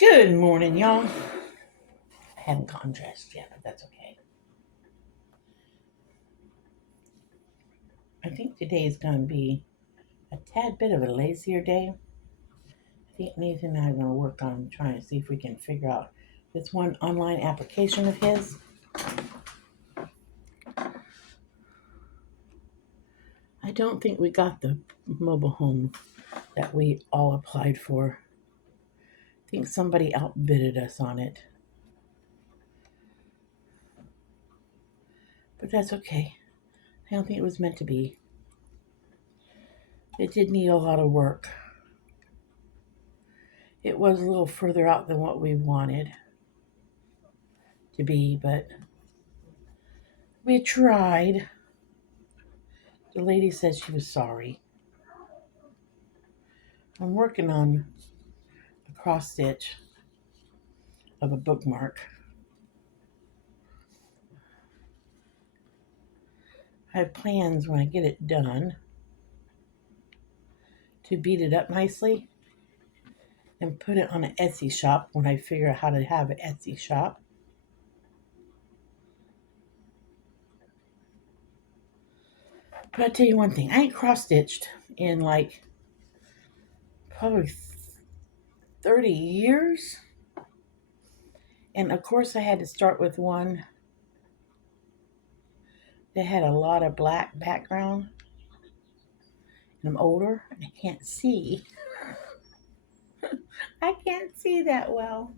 Good morning, y'all. I haven't gotten dressed yet, but that's okay. I think today is going to be a tad bit of a lazier day. I think Nathan and I are going to work on trying to see if we can figure out this one online application of his. I don't think we got the mobile home that we all applied for. I think somebody outbidded us on it. But that's okay. I don't think it was meant to be. It did need a lot of work. It was a little further out than what we wanted to be, but we tried. The lady said she was sorry. I'm working on a cross stitch of a bookmark. I have plans when I get it done to beat it up nicely and put it on an Etsy shop when I figure out how to have an Etsy shop. But I'll tell you one thing, I ain't cross stitched in like probably 30 years. And of course, I had to start with one that had a lot of black background. And I'm older and I can't see. I can't see that well.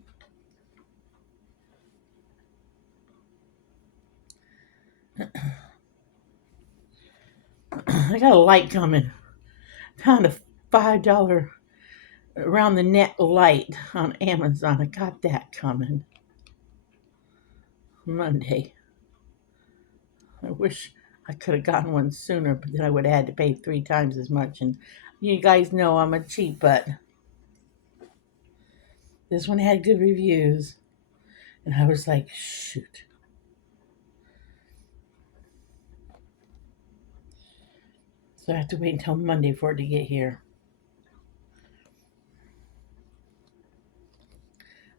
I got a light coming. Found a $5 around the neck light on Amazon. I got that coming Monday. I wish I could have gotten one sooner, but then I would have had to pay 3 times as much. And you guys know I'm a cheap butt. This one had good reviews, and I was like, shoot. So I have to wait until Monday for it to get here.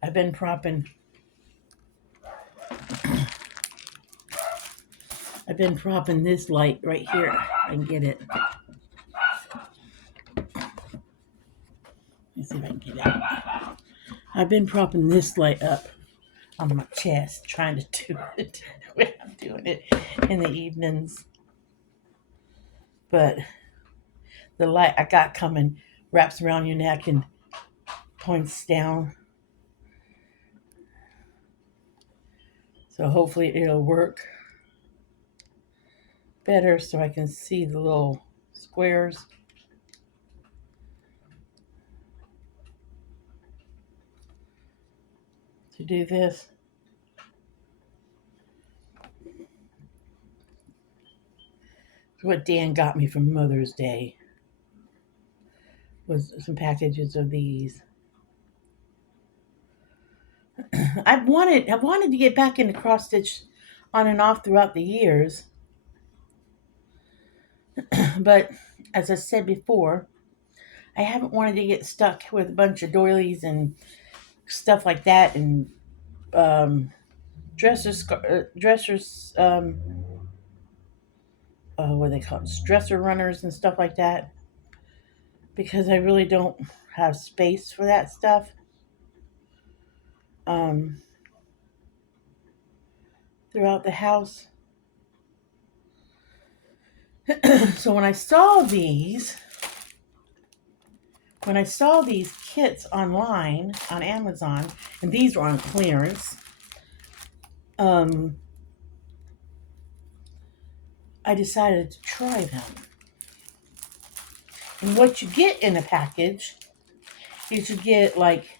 I've been propping this light right here. I can get it. Let's see if I can get it. I've been propping this light up on my chest, trying to do it when I'm doing it in the evenings. But the light I got coming wraps around your neck and points down. So hopefully it'll work better so I can see the little squares. To do this. It's what Dan got me for Mother's Day was some packages of these. I've wanted to get back into cross stitch on and off throughout the years. But as I said before, I haven't wanted to get stuck with a bunch of doilies and stuff like that and dressers, what do they call it, dresser runners and stuff like that, because I really don't have space for that stuff. Um, Throughout the house. So when I saw these kits online on Amazon, and these were on clearance, I decided to try them. And what you get in a package is you get like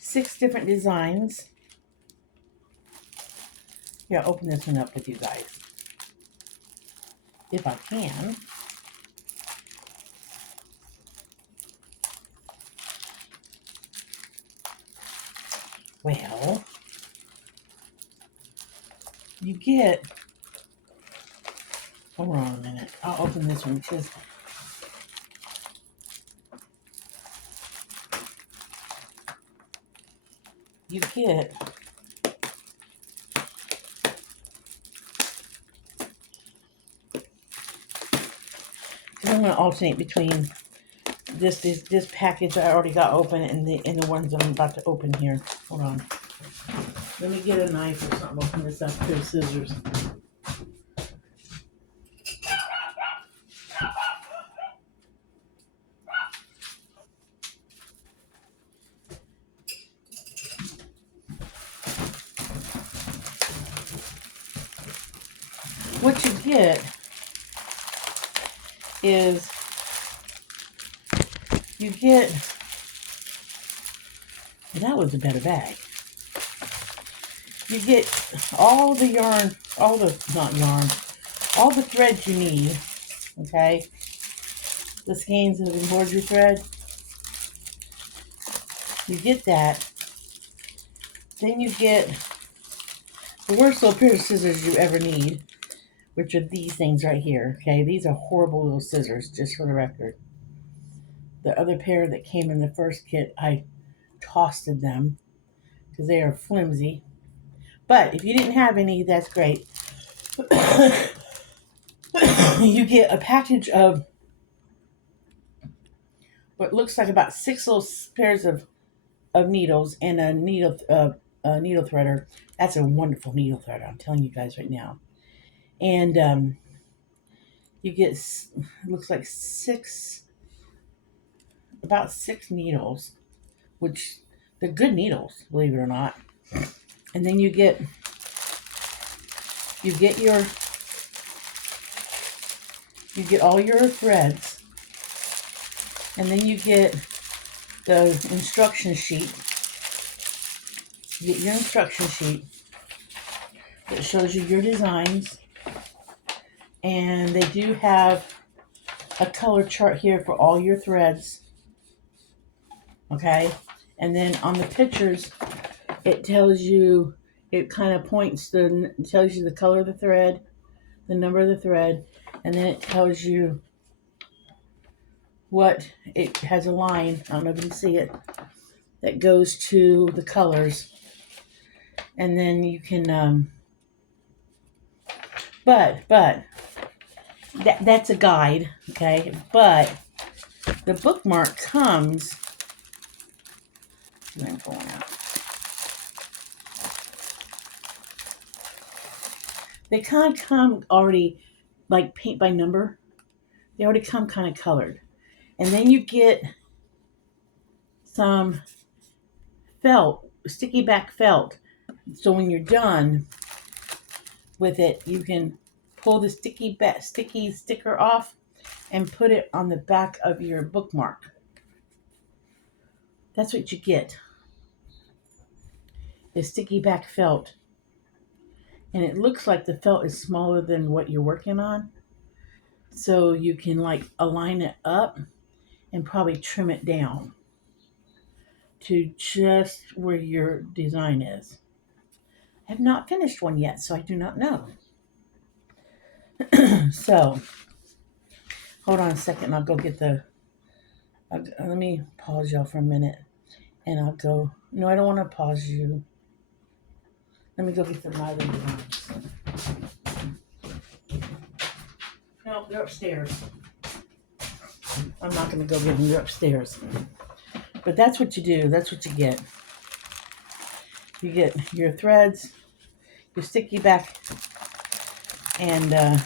6 different designs. Here, I'll open this one up with you guys. If I can. Well, you get, hold on a minute. I'll open this one because you get I'm going to alternate between this package I already got open and the ones I'm about to open here. Hold on. Let me get a knife or something. Open this up with scissors. What you get is you get, that was a better bag. You get all the yarn, all the threads you need, okay? The skeins of embroidery thread. You get that. Then you get the worst little pair of scissors you ever need, which are these things right here, okay? These are horrible little scissors, just for the record. The other pair that came in the first kit, I tossed them because they are flimsy. But if you didn't have any, that's great. You get a package of what looks like about 6 little pairs of needles and a needle threader. That's a wonderful needle threader, I'm telling you guys right now. And you get, it looks like about 6 needles, which they're good needles, believe it or not. And then you get all your threads, and then you get the instruction sheet. You get your instruction sheet that shows you your designs, and they do have a color chart here for all your threads, okay? And then on the pictures, it tells you, it kind of tells you the color of the thread, the number of the thread, and then it tells you it has a line, I don't know if you can see it, that goes to the colors. And then you can, but that's a guide, okay? But the bookmark comes, I'm pulling out. They kind of come already, like paint by number. They already come kind of colored. And then you get some felt, sticky back felt. So when you're done with it, you can pull the sticky sticker off and put it on the back of your bookmark. That's what you get. The sticky back felt. And it looks like the felt is smaller than what you're working on. So you can like align it up and probably trim it down to just where your design is. I have not finished one yet, so I do not know. So, hold on a second. I'll go get let me pause y'all for a minute. And I'll go, no, I don't want to pause you. Let me go get my other designs. No, they're upstairs. I'm not going to go get them. They're upstairs. But that's what you do. That's what you get. You get your threads, your sticky back, and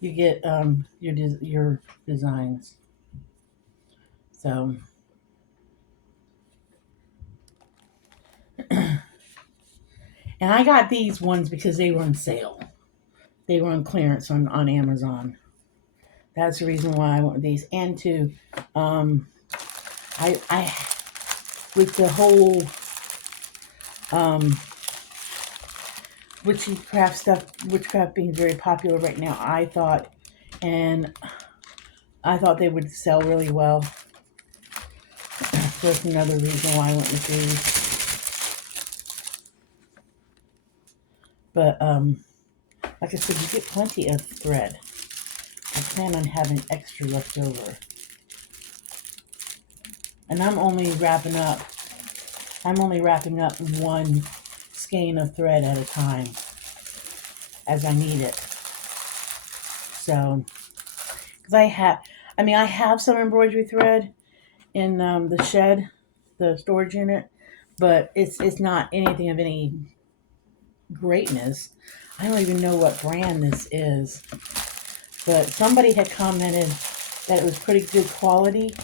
you get your designs. So, and I got these ones because they were on sale. They were on clearance on Amazon. That's the reason why I went with these. And to, I with the whole witchcraft being very popular right now, I thought they would sell really well. That's another reason why I went with these. But like I said, you get plenty of thread. I plan on having extra left over. And I'm only wrapping up one skein of thread at a time as I need it. So, because I have some embroidery thread in the shed, the storage unit, but it's not anything of any greatness. I don't even know what brand this is, but somebody had commented that it was pretty good quality.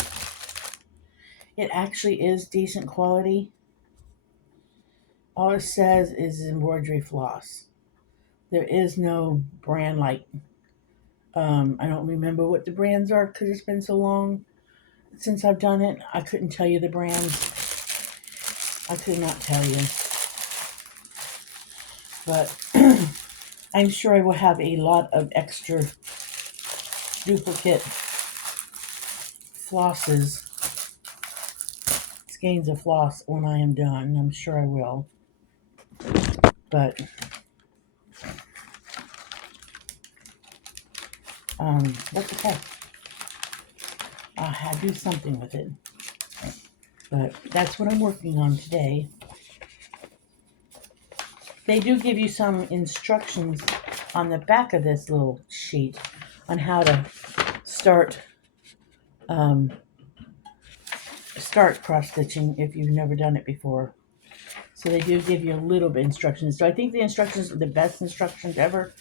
It actually is decent quality. All it says is embroidery floss. There is no brand like, I don't remember what the brands are because it's been so long since I've done it. I couldn't tell you the brands. I could not tell you. But I'm sure I will have a lot of extra duplicate flosses, skeins of floss when I am done. I'm sure I will. But that's okay. I'll do something with it. But that's what I'm working on today. They do give you some instructions on the back of this little sheet on how to start cross stitching if you've never done it before. So they do give you a little bit of instructions. Do I think the instructions are the best instructions ever?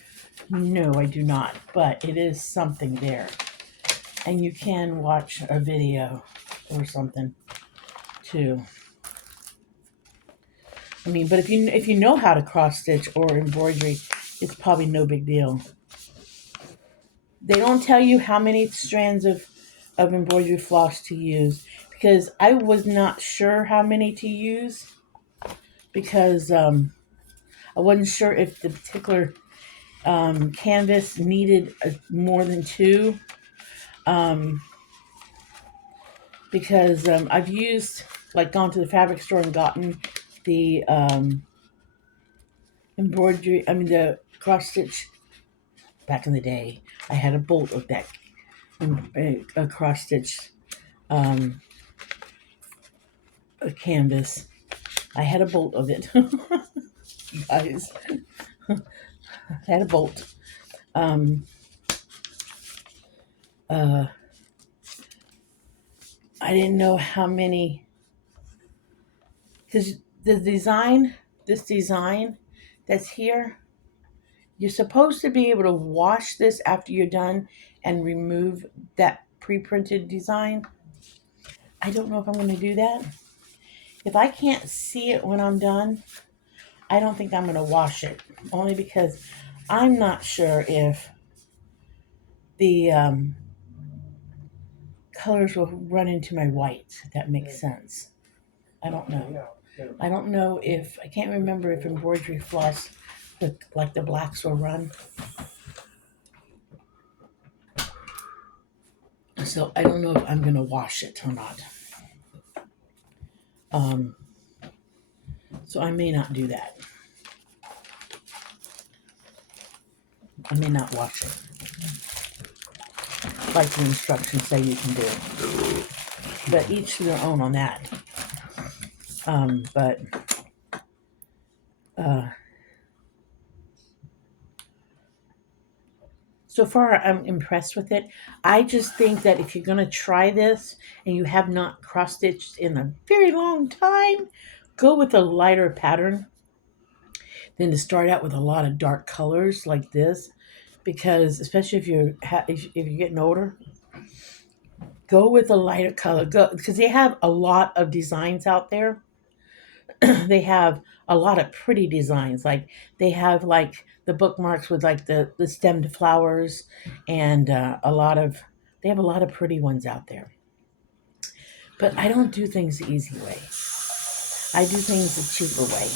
No, I do not. But it is something there. And you can watch a video or something too. I mean, but if you know how to cross stitch or embroidery, it's probably no big deal. They don't tell you how many strands of embroidery floss to use because I was not sure how many to use because I wasn't sure if the particular canvas needed more than two because I've used, like, gone to the fabric store and gotten the embroidery, the cross stitch. Back in the day, I had a bolt of that a cross stitch a canvas. I had a bolt of it. Guys, I had a bolt. I didn't know how many, because this design that's here, you're supposed to be able to wash this after you're done and remove that pre-printed design. I don't know if I'm going to do that. If I can't see it when I'm done, I don't think I'm going to wash it, only because I'm not sure if the colors will run into my white, if that makes sense. I don't know. I don't know if, I can't remember if embroidery floss, like the blacks will run. So I don't know if I'm going to wash it or not. So I may not do that. I may not wash it, like the instructions say you can do. But each to their own on that. But so far, I'm impressed with it. I just think that if you're going to try this and you have not cross stitched in a very long time, go with a lighter pattern than to start out with a lot of dark colors like this. Because especially if you're getting older, go with a lighter color. Go, because they have a lot of designs out there. They have a lot of pretty designs. Like they have like the bookmarks with like the stemmed flowers, and they have a lot of pretty ones out there. But I don't do things the easy way. I do things the cheaper way.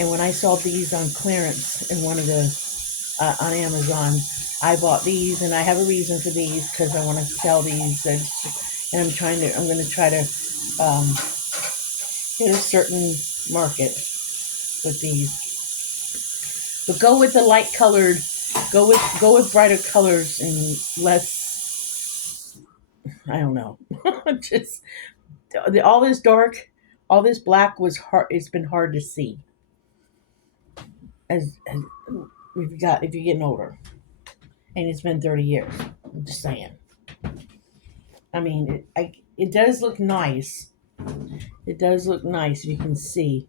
And when I saw these on clearance in one of the on Amazon, I bought these, and I have a reason for these because I want to sell these, and I'm going to try to hit a certain market with these. But go with the light colored Go with brighter colors and less. I don't know. Just all this dark, all this black was hard. It's been hard to see as if you're getting older, and it's been 30 years. I'm just saying. I mean, it does look nice. It does look nice. You can see.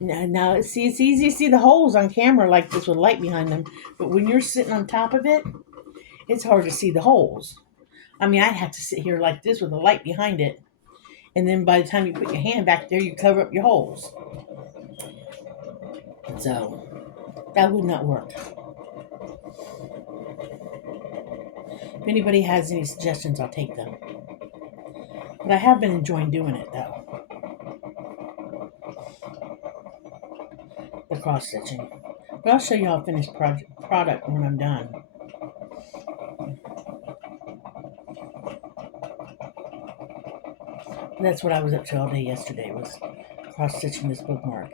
Now, see, it's easy to see the holes on camera like this with light behind them, but when you're sitting on top of it, it's hard to see the holes. I mean, I'd have to sit here like this with a light behind it, and then by the time you put your hand back there, you cover up your holes. So that would not work. If anybody has any suggestions, I'll take them. But I have been enjoying doing it though, the cross stitching. But I'll show you how finished product when I'm done. That's what I was up to all day yesterday, was cross stitching this bookmark.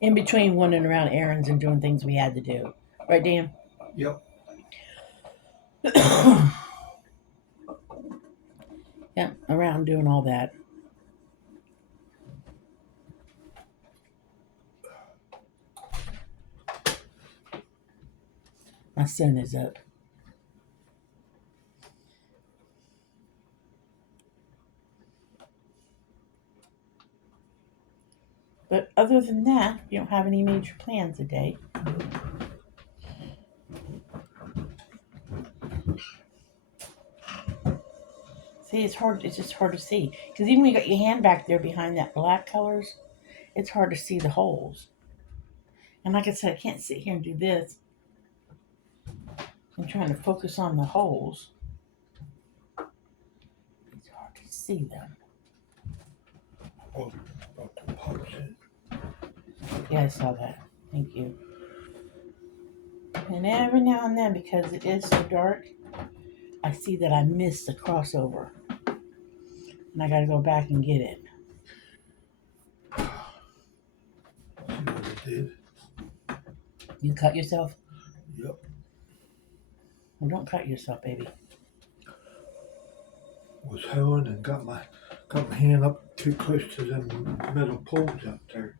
In between running around errands and doing things we had to do. Right, Dan? Yep. Yeah, around doing all that. My son is up. But other than that, you don't have any major plans today. See, it's hard. It's just hard to see because even when you got your hand back there behind that black colors, it's hard to see the holes. And like I said, I can't sit here and do this. I'm trying to focus on the holes. It's hard to see them. Oh, the pops in. Yeah, I saw that. Thank you. And every now and then, because it is so dark, I see that I missed the crossover. And I got to go back and get it. See what it did? You cut yourself? Yep. Well, don't cut yourself, baby. Was hoeing and got my hand up too close to them metal poles up there.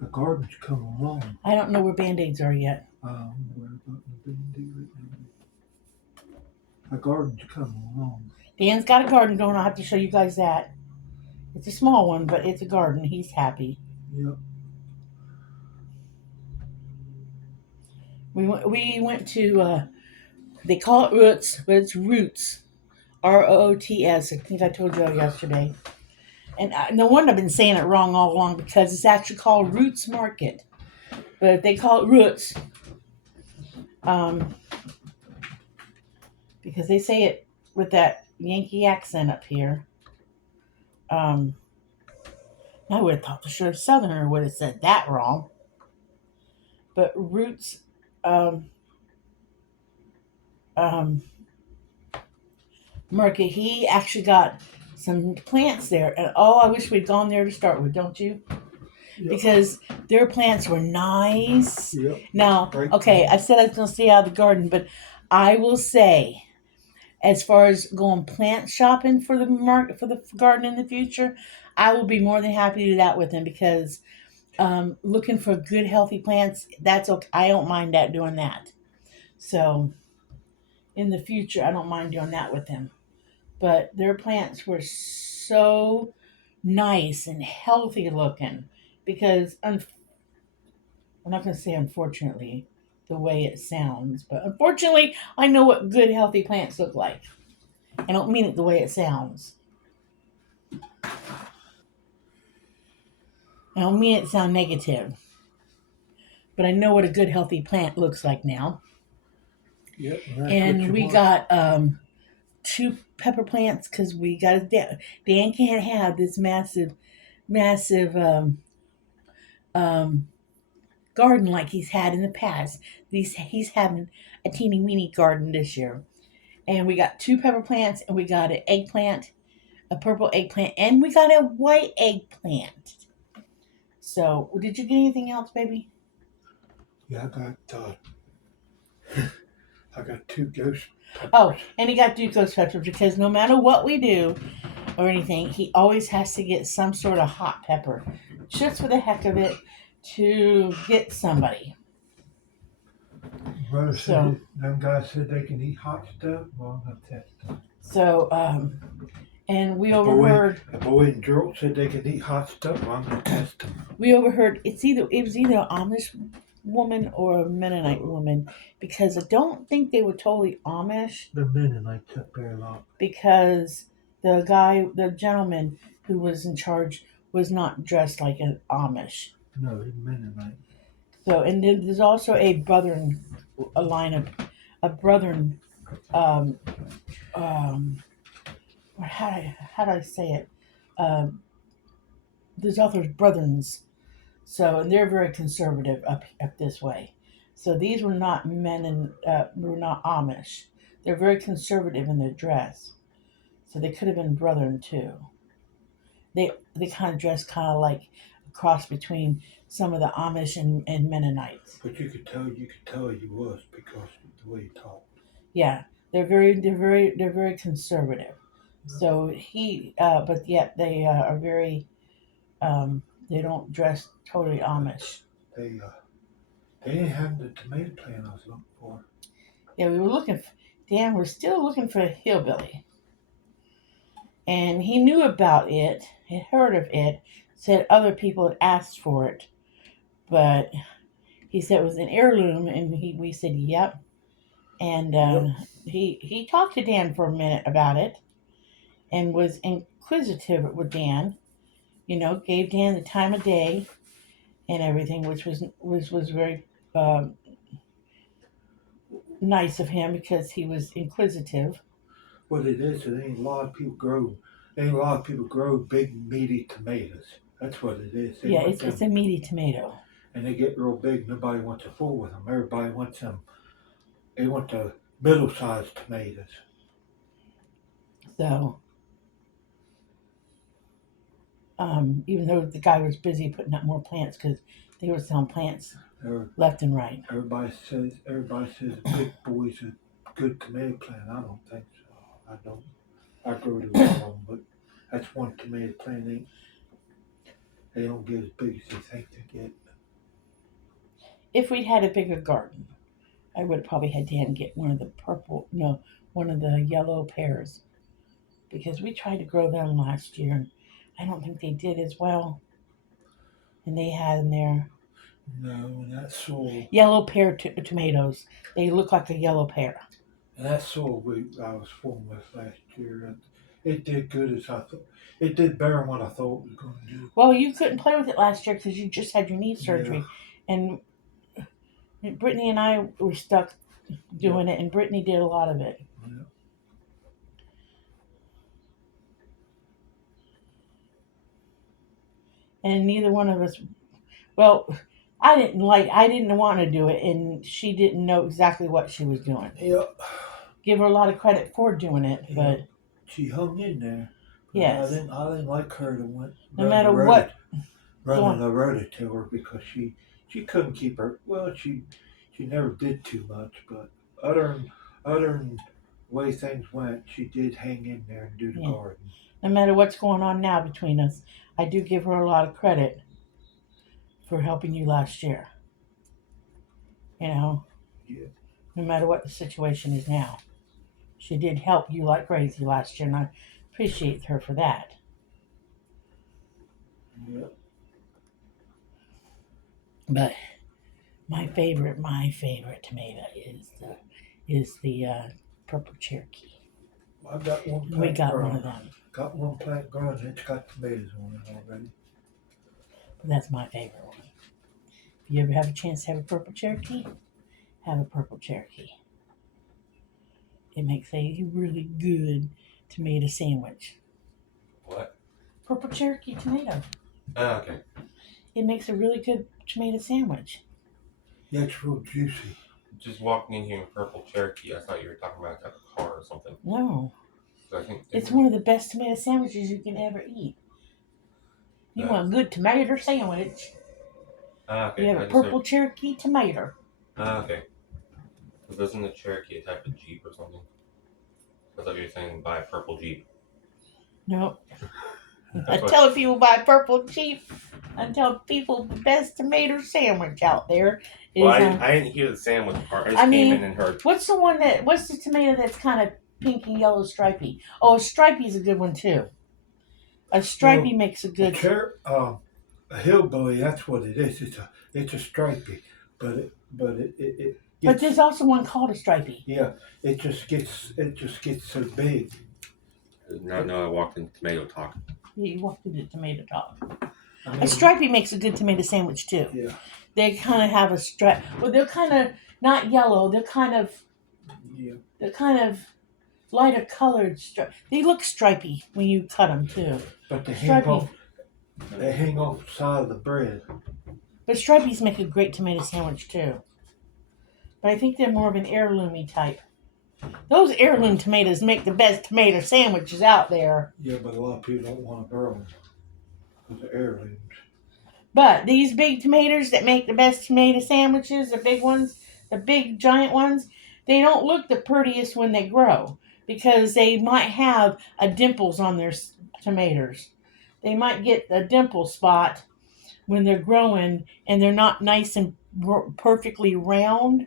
The garden's coming along. I don't know where Band-Aids are yet. Where about the Band-Aid right now? The garden's coming along. Dan's got a garden going. I'll have to show you guys that. It's a small one, but it's a garden. He's happy. Yep. We went to, they call it Roots, but it's Roots. Roots. I think I told you all yesterday. And no wonder I've been saying it wrong all along because it's actually called Roots Market. But they call it Roots. Because they say it with that Yankee accent up here. I would have thought for sure a Southerner would have said that wrong. But Roots, Market, he actually got some plants there. And oh, I wish we'd gone there to start with, don't you? Yep. Because their plants were nice. Yep. Now, Right. okay, I said I was going to stay out of the garden, but I will say, as far as going plant shopping for the market for the garden in the future, I will be more than happy to do that with him because looking for good healthy plants, that's okay. I don't mind that doing that. So in the future, I don't mind doing that with him. But their plants were so nice and healthy looking because I'm not going to say unfortunately the way it sounds, but unfortunately, I know what good healthy plants look like. I don't mean it the way it sounds. I don't mean it to sound negative, but I know what a good healthy plant looks like now. Yep. And we got 2 pepper plants because we got Dan can't have this massive garden like he's had in the past. He's having a teeny weeny garden this year, and we got 2 pepper plants, and we got an eggplant, a purple eggplant, and we got a white eggplant. So, did you get anything else, baby? Yeah, I got two ghost Oh, peppers. and he got to do ghost peppers because no matter what we do or anything, he always has to get some sort of hot pepper, just for the heck of it, to get somebody. Brother So, said them guys said they can eat hot stuff. Well, I'm gonna test them. so, and we The boy, overheard. the boy and Gerald said they can eat hot stuff. Well, I'm gonna test them. We overheard. It was either an Amish woman or a Mennonite woman, because I don't think they were totally Amish, The Mennonites up there a lot. because the gentleman who was in charge was not dressed like an Amish. No, they're Mennonite. So, and then there's also a line of a brethren. Um, how do I say it? Um, there's other brethrens. So, and they're very conservative up this way. So these were not men and were not Amish. They're very conservative in their dress. So they could have been brethren too. They kind of dress kind of like a cross between some of the Amish and Mennonites. But you could tell he was because of the way he talked. Yeah, they're very conservative. So but yet they are very. They don't dress totally Amish. They didn't have the tomato plant I was looking for. Yeah, we were looking. Dan was still looking for a hillbilly, and he knew about it. Had heard of it. Said other people had asked for it, but he said it was an heirloom, and we said yep. And he talked to Dan for a minute about it, and was inquisitive with Dan. Gave Dan the time of day and everything, which was very nice of him because he was inquisitive. What it is, it ain't a lot of people grow. Ain't a lot of people grow big meaty tomatoes. That's what it is. They Yeah, want it's them, a meaty tomato. and they get real big. Nobody wants to fool with them. Everybody wants them. They want the middle-sized tomatoes. So, even though the guy was busy putting up more plants because they were selling plants Every- left and right. Everybody says a big boy's a good tomato plant. I don't think so. I don't. I grow to one of them, but that's one tomato plant. They don't get as big as you think they get. If we'd had a bigger garden, I would have probably had Dan get one of the one of the yellow pears, because we tried to grow them last year, and I don't think they did as well. And they had in there No, and that soil. yellow pear tomatoes. They look like a yellow pear. And that soil I was fooling with last year, it did good as I thought. It did better than what I thought it was going to do. Well, you couldn't play with it last year because you just had your knee surgery, and Brittany and I were stuck doing it, and Brittany did a lot of it. Yeah. And neither one of us. Well, I didn't want to do it, and she didn't know exactly what she was doing. Yep. Give her a lot of credit for doing it, but She hung in there. yes, I didn't like her to went no matter what. running a rototiller because she couldn't keep her. Well, she never did too much, but other than the way things went, she did hang in there and do the Yeah. garden. No matter what's going on now between us, I do give her a lot of credit for helping you last year. Yeah. No matter what the situation is now, she did help you like crazy last year, and I appreciate her for that. Yeah. But my favorite tomato is the purple Cherokee. I got one plant We got growing. one of them. Got one plant growing. It's got tomatoes on it already. But that's my favorite one. If you ever have a chance to have a purple Cherokee, have a purple Cherokee. It makes a really good tomato sandwich. What? Purple Cherokee tomato. Oh, okay. It makes a really good tomato sandwich. Yeah, it's real juicy. Just walking in here in purple Cherokee, I thought you were talking about a type of car or something. No, So I think it's one of the best tomato sandwiches you can ever eat. You want a good tomato sandwich? Okay. You have I a just purple Cherokee tomato. Okay. Because isn't the Cherokee a type of Jeep or something? I thought you were saying buy a purple Jeep. No, I That's what. tell people buy purple Jeep. I tell people the best tomato sandwich out there Well, is. I didn't hear the sandwich part. I I just came in mean, and heard. what's the one that? What's the tomato that's kind of pink and yellow stripy? Oh, a stripy's a good one too. A stripy Well, makes a a good. a hillbilly, that's what it is. It's a stripey, but it But gets, there's also one called a stripy. yeah, it just gets so big. I did not know I walked into tomato talk. You walked into tomato talk. I A mean, stripy makes a good tomato sandwich too. yeah, They kind of have a stripe. Well, they're kind of not yellow. yeah. They're kind of lighter colored. They look stripy when you cut them too. But they hang Stripy. off. They hang off the side of the bread. But stripies make a great tomato sandwich too. But I think they're more of an heirloomy type. Those heirloom tomatoes make the best tomato sandwiches out there. Yeah, but a lot of people don't want to grow them because they're heirlooms. But these big tomatoes that make the best tomato sandwiches, the big ones, the big giant ones, they don't look the prettiest when they grow because they might have a dimples on their tomatoes. They might get a dimple spot when they're growing and they're not nice and perfectly round.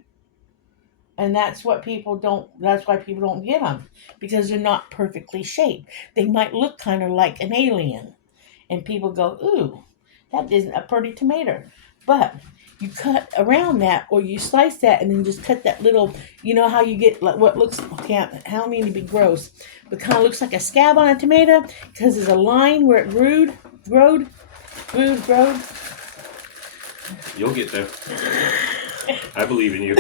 And that's what people don't, that's why people don't get them because they're not perfectly shaped. They might look kind of like an alien. And people go, ooh, that isn't a pretty tomato. But you cut around that or you slice that and then just cut that little, you know how you get like what looks, okay, I don't mean to be gross, but kind of looks like a scab on a tomato because there's a line where it growed. You'll get there. I believe in you.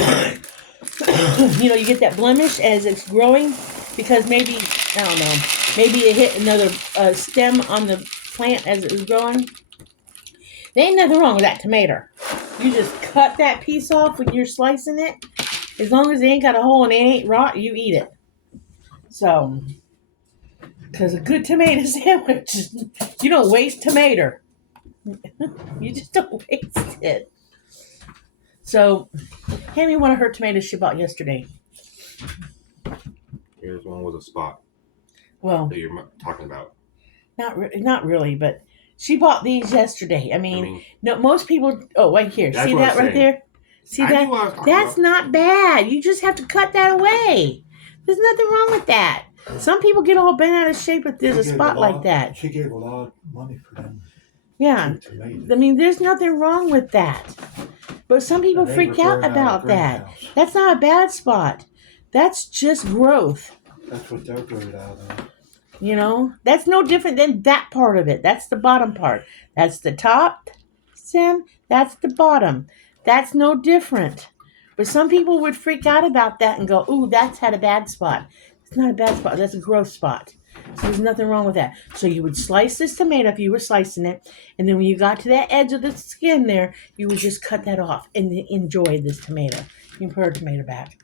You know, you get that blemish as it's growing because maybe, I don't know, maybe it hit another stem on the plant as it was growing. There ain't nothing wrong with that tomato. You just cut that piece off when you're slicing it. As long as it ain't got a hole and it ain't rot, you eat it. So, because a good tomato sandwich, you don't waste tomato. You just don't waste it. So, hand me one of her tomatoes she bought yesterday. Here's one with a spot Well, that you're talking about. not really, but she bought these yesterday. I mean, no, most people. Oh, right here. That's See what that I'm right saying. there? See I that? knew what I was talking That's about. not bad. You just have to cut that away. There's nothing wrong with that. Some people get all bent out of shape if there's a spot like that. She gave a lot of money for them. Yeah. Tomatoes. I mean, there's nothing wrong with that. But some people And they freak were out growing out of about that. greenhouse. That's not a bad spot. That's just growth. That's what they're growing out of. You know, that's no different than that part of it. That's the bottom part. That's the top stem. That's the bottom. That's no different. But some people would freak out about that and go, ooh, that's had a bad spot. It's not a bad spot. That's a growth spot. So there's nothing wrong with that. So you would slice this tomato if you were slicing it. And then when you got to that edge of the skin there, you would just cut that off and enjoy this tomato. You can put her tomato back.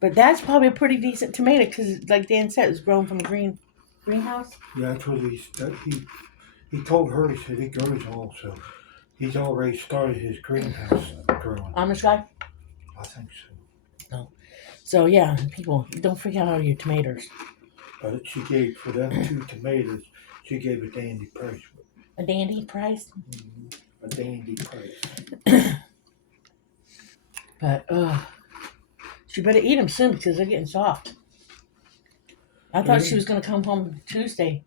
But that's probably a pretty decent tomato because, like Dan said, it was grown from a greenhouse. Yeah, that's what he told her. He said he grows also. He's already started his greenhouse growing. Amish guy. I think so. So yeah, people don't freak out over your tomatoes. But she gave for them 2 tomatoes. She gave a dandy price. A dandy price. A dandy price. But she better eat them soon because they're getting soft. I thought she was gonna come home Tuesday.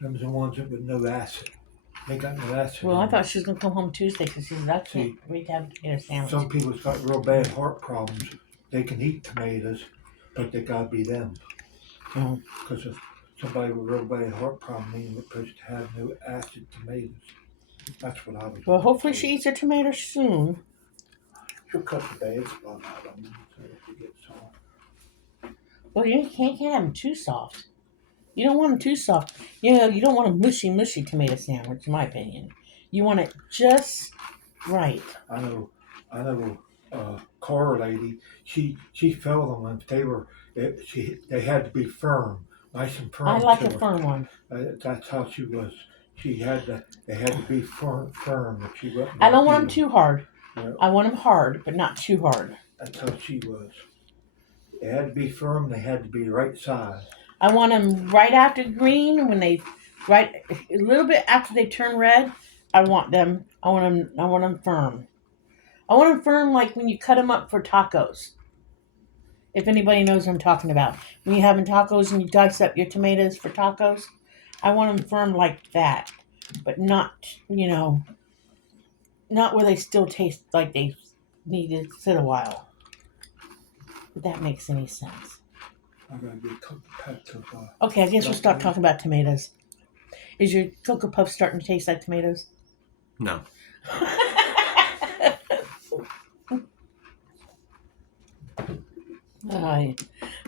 Them's the ones that with no acid. They got no acid. Well, I in thought she was gonna come home Tuesday because she said I can't See, wait to have a potato them. sandwich. Some people's got real bad heart problems. They can eat tomatoes, but they gotta be them. Oh. Because if somebody with real bad heart problem means they're supposed to have no acid tomatoes. That's what I was. Well, hopefully she eats her tomatoes soon. She'll cut the bad spot out of them so they get soft. Well, you can't have them too soft. You don't want them too soft. You know, you don't want a mushy tomato sandwich, in my opinion. You want it just right. I know a car lady, she felt them and they had to be firm, nice and firm. I like to a her. firm one. That's how she was. They had to be firm that she wasn't. I don't want gonna them eat too hard. Yeah, I want them hard, but not too hard. that's how she was. They had to be firm. They had to be the right size. I want them right after green when they right a little bit after they turn red. I want them firm. I want them firm like when you cut them up for tacos. If anybody knows what I'm talking about. When you're having tacos and you dice up your tomatoes for tacos, I want them firm like that. But not, not where they still taste like they need to sit a while. If that makes any sense. I gotta get a couple packs of. Okay, I guess we'll stop talking about tomatoes. Is your Cocoa Puff starting to taste like tomatoes? No. Alright.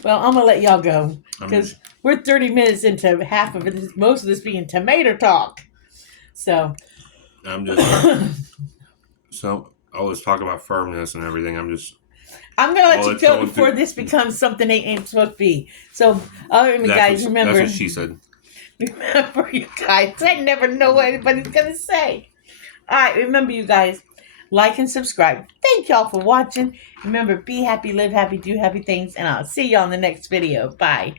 Well, I'm gonna let y'all go I'm because we're 30 minutes into half of it. Most of this being tomato talk. So, just so I always talk about firmness and everything. I'm just I'm gonna let Oh, you it's go going before to- this becomes something it ain't supposed to be. So, guys, remember. That's what she said. Remember, you guys. I never know what anybody's gonna say. All right, remember, you guys. Like and subscribe. Thank y'all for watching. Remember, be happy, live happy, do happy things, and I'll see y'all in the next video. Bye.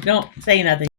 Don't say nothing.